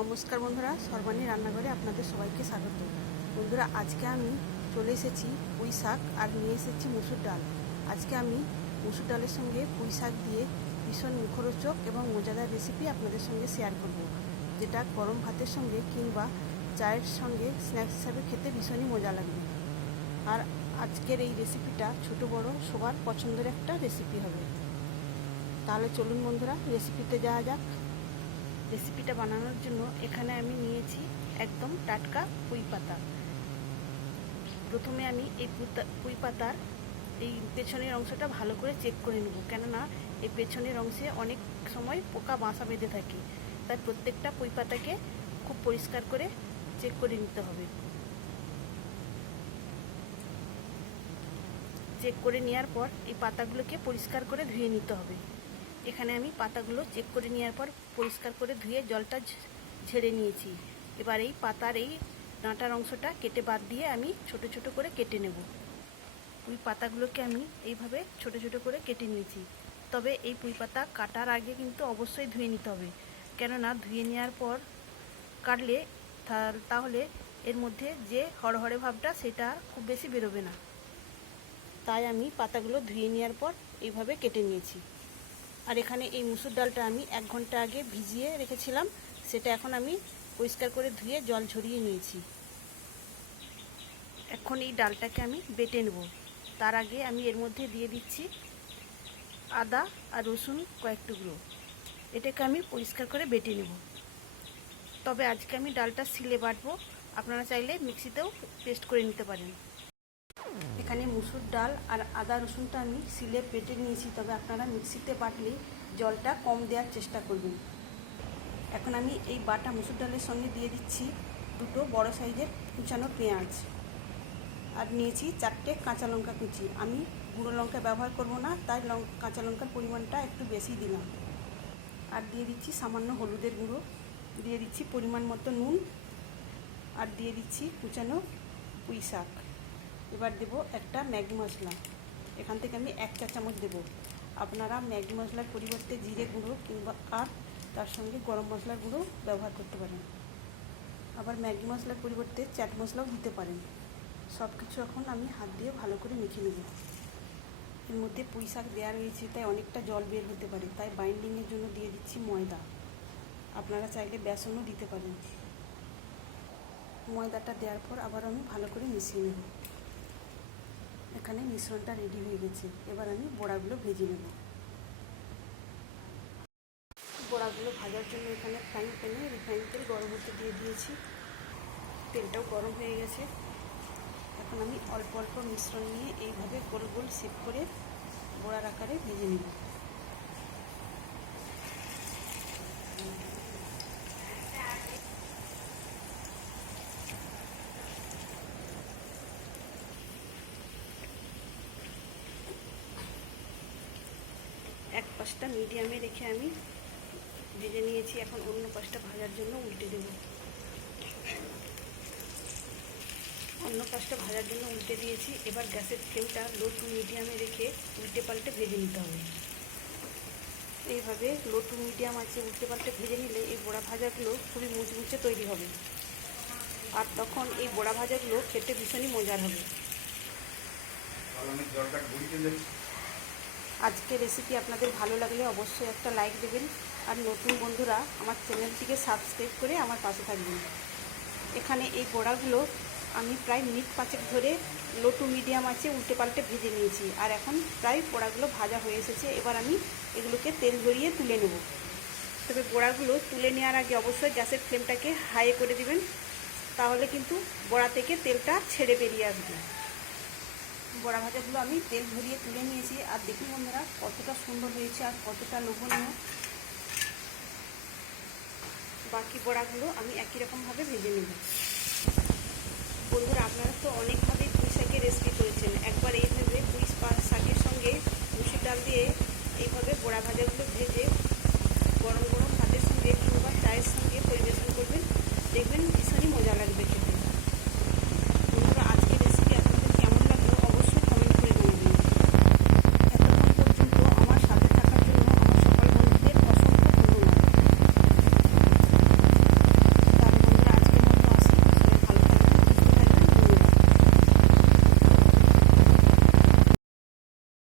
নমস্কার বন্ধুরা, সর্বাণী রান্নাঘরে আপনাদের সবাইকে স্বাগত। বন্ধুরা, আজকে আমি চলে এসেছি পুঁই শাক আর নিয়ে এসেছি মুসুর ডাল। আজকে আমি মুসুর ডালের সঙ্গে পুঁই শাক দিয়ে ভীষণ মুখরোচক এবং মজাদার রেসিপি আপনাদের সঙ্গে শেয়ার করব, যেটা গরম ভাতের সঙ্গে কিংবা চায়ের সঙ্গে স্ন্যাক্স হিসাবে খেতে ভীষণই মজা লাগবে। আর আজকের এই রেসিপিটা ছোট বড় সবার পছন্দের একটা রেসিপি হবে। তাহলে চলুন বন্ধুরা, রেসিপিতে যাওয়া যাক। রেসিপিটা বানানোর জন্য এখানে আমি নিয়েছি একদম টাটকা পুঁই পাতা। প্রথমে আমি এই পুঁই পাতার এই পেছনের অংশটা ভালো করে চেক করে নেব, কেননা এই পেছনের অংশে অনেক সময় পোকা বাসা বেঁধে থাকে। তাই প্রত্যেকটা পুঁই পাতাকে খুব পরিষ্কার করে চেক করে নিতে হবে। চেক করে নেওয়ার পর এই পাতাগুলোকে পরিষ্কার করে ধুয়ে নিতে হবে। এখানে আমি পাতাগুলো চেক করে নেওয়ার পর পরিষ্কার করে ধুয়ে জলটা ঝেড়ে নিয়েছি। এবার এই পাতার এই ডাঁটার অংশটা কেটে বাদ দিয়ে আমি ছোট ছোট করে কেটে নেব। পুঁই পাতাগুলোকে আমি এইভাবে ছোট ছোট করে কেটে নিয়েছি। তবে এই পুঁই পাতা কাটার আগে কিন্তু অবশ্যই ধুয়ে নিতে হবে, কেননা ধুয়ে নেওয়ার পর কাটলে তাহলে এর মধ্যে যে হড়হড়ে ভাবটা সেটা খুব বেশি বেরোবে না। তাই আমি পাতাগুলো ধুয়ে নেওয়ার পর এইভাবে কেটে নিয়েছি। আর এখানে এই মুসুর ডালটা আমি 1 ঘন্টা আগে ভিজিয়ে রেখেছিলাম, সেটা এখন আমি পরিষ্কার করে ধুয়ে জল ঝরিয়ে নিয়েছি। এখন এই ডালটাকে আমি বেটে নেব। তার আগে আমি এর মধ্যে দিয়ে দিচ্ছি আদা আর রসুন কয়েক টুকরো। এটাকে আমি পরিষ্কার করে বেটে নেব। তবে আজকে আমি ডালটা শিলে বাটবো, আপনারা চাইলে মিক্সিতেও পেস্ট করে নিতে পারেন। এখানে মুসুর ডাল আর আদা রসুনটা আমি শিলে বেটে নিয়েছি, তবে আপনারা মিক্সিতে বাটলে জলটা কম দেওয়ার চেষ্টা করবেন। এখন আমি এই বাটা মুসুর ডালের সঙ্গে দিয়ে দিচ্ছি 2টো বড় সাইজের কুচানো পেঁয়াজ, আর নিয়েছি 4টে কাঁচা লঙ্কা কুচি। আমি গুঁড়ো লঙ্কা ব্যবহার করব না, তাই কাঁচা লঙ্কার পরিমাণটা একটু বেশি দিলাম। আর দিয়ে দিচ্ছি সামান্য হলুদের গুঁড়ো, দিয়ে দিচ্ছি পরিমাণ মতো নুন, আর দিয়ে দিচ্ছি কুচানো পুঁই শাক। এবার দেব একটা ম্যাগি মশলা। এখান থেকে আমি 1 চা চামচ দেব। আপনারা ম্যাগি মশলার পরিবর্তে জিরে গুঁড়ো কিংবা আর তার সঙ্গে গরম মশলার গুঁড়ো ব্যবহার করতে পারেন। আবার ম্যাগি মশলার পরিবর্তে চাট মশলাও দিতে পারেন। সব কিছু এখন আমি হাত দিয়ে ভালো করে মেখে নেব। এর মধ্যে পুঁই শাক দেওয়া রয়েছে, তাই অনেকটা জল বের হতে পারে, তাই বাইন্ডিংয়ের জন্য দিয়ে দিচ্ছি ময়দা। আপনারা চাইলে বেসনও দিতে পারেন। ময়দাটা দেওয়ার পর আবার আমি ভালো করে মিশিয়ে নেব। এখানে মিশ্রণটা রেডি হয়ে গেছে। এবার আমি বড়াগুলো ভেজে নেব। বড়াগুলো ভাজার জন্য এখানে ফ্রাইং প্যানে রিফাইন তেল গরম হতে দিয়ে দিয়েছি। তেলটাও গরম হয়ে গেছে। এখন আমি অল্প অল্প মিশ্রণ নিয়ে এইভাবে গোল গোল শেপ করে বড়ার আকারে ভেজে নেব। এক পাশটা মিডিয়ামে রেখে আমি ভেজে নিয়েছি। এখন অন্য পাশটা ভাজার জন্য উল্টে দেব। অন্য পাশটা ভাজার জন্য উল্টে দিয়েছি। এবার গ্যাসের ফ্লেমটা লো টু মিডিয়ামে রেখে উল্টে পাল্টে ভেজে নিতে হবে। এইভাবে লো টু মিডিয়াম আছে উল্টে পাল্টে ভেজে নিলে এই বড়া ভাজাগুলো খুবই মুচমুচে তৈরি হবে, আর তখন এই বড়া ভাজাগুলো খেতে ভীষণই মজার হবে। আজকের রেসিপি আপনাদের ভালো লাগলে অবশ্যই একটা লাইক দেবেন, আর নতুন বন্ধুরা আমার চ্যানেলটিকে সাবস্ক্রাইব করে আমার পাশে থাকবেন। এখানে এই বড়াগুলো আমি প্রায় মিনিট 5 ধরে লো টু মিডিয়াম আছে উল্টে পাল্টে ভেজে নিয়েছি, আর এখন প্রায় বড়াগুলো ভাজা হয়ে এসেছে। এবার আমি এগুলোকে তেল ঝরিয়ে তুলে নেব। তবে বড়াগুলো তুলে নেওয়ার আগে অবশ্যই গ্যাসের ফ্লেমটাকে হাই করে দিবেন, তাহলে কিন্তু বড়া থেকে তেলটা ছেড়ে বেরিয়ে আসবে। বড়া ভাজাগুলো আমি তেল ঝরিয়ে তুলে নিয়েছি, আর দেখুন বন্ধুরা কতটা সুন্দর হয়েছে আর কতটা লোভনীয়। বাকি বড়াগুলো আমি একই রকমভাবে ভেজে নেব। বন্ধুরা, আপনারা তো অনেকভাবেই পুঁই শাকের রেসিপি করেছেন। একবার এইভাবে পুঁই শাকের সঙ্গে মুসুর ডাল দিয়ে এইভাবে বড়া ভাজাগুলো ভেজে গরম গরম ভাতের সঙ্গে কিংবা চায়ের সঙ্গে